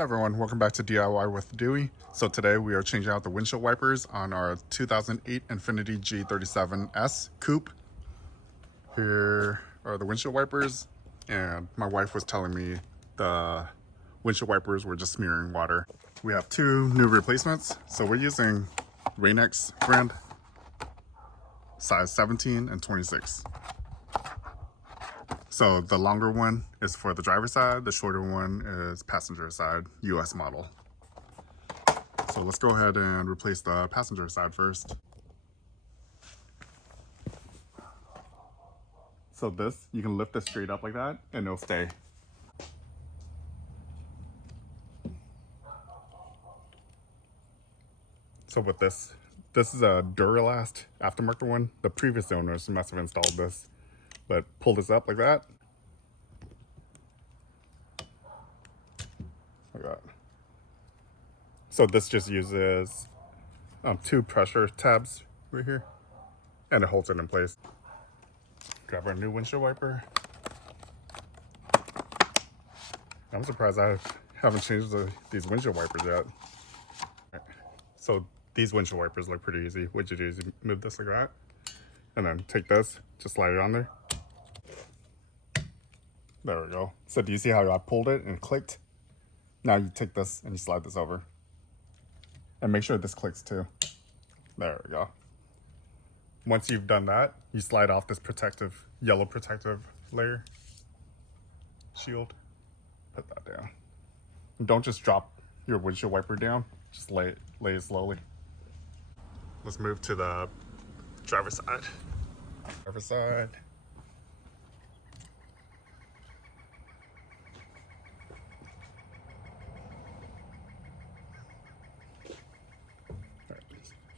Hi everyone, welcome back to DIY with Dewey. So today we are changing out the windshield wipers on our 2008 Infiniti G37S Coupe. Here are the windshield wipers, and my wife was telling me the windshield wipers were just smearing water. We have two new replacements, so we're using RainX brand, size 17 and 26. So the longer one is for the driver's side, the shorter one is passenger side, US model. So let's go ahead and replace the passenger side first. So this, you can lift it straight up like that and it'll stay. So with this is a Duralast aftermarket one. The previous owners must have installed this, but pull this up like that. Like that. So this just uses two pressure tabs right here, and it holds it in place. Grab our new windshield wiper. I'm surprised I haven't changed these windshield wipers yet. Right. So these windshield wipers look pretty easy. What you do is you move this like that, and then take this, just slide it on there. There we go. So do you see how I pulled it and clicked? Now you take this and you slide this over. And make sure this clicks too. There we go. Once you've done that, you slide off this protective, yellow protective layer. Shield. Put that down. And don't just drop your windshield wiper down. Just lay it slowly. Let's move to the driver's side. Driver's side.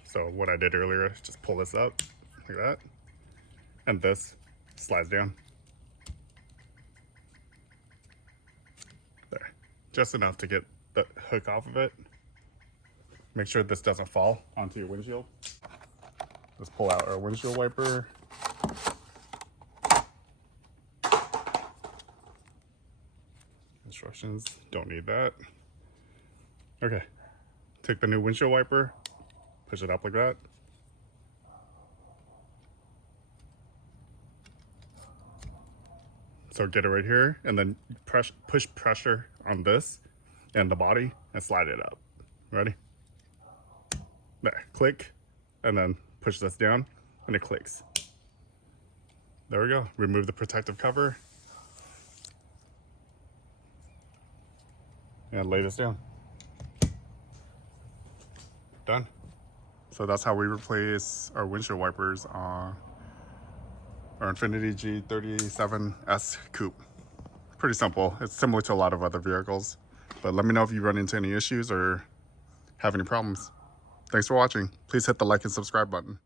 So what I did earlier is just pull this up like that, and this slides down. There, just enough to get the hook off of it. Make sure this doesn't fall onto your windshield. Let's pull out our windshield wiper. Instructions, don't need that. Okay, take the new windshield wiper, push it up like that. So get it right here, and then push pressure on this and the body and slide it up. Ready? There, click, and then push this down and it clicks. There we go. Remove the protective cover and lay this down. Done. So that's how we replace our windshield wipers on our Infiniti G37S Coupe. Pretty simple. It's similar to a lot of other vehicles, but let me know if you run into any issues or have any problems. Thanks for watching. Please hit the like and subscribe button.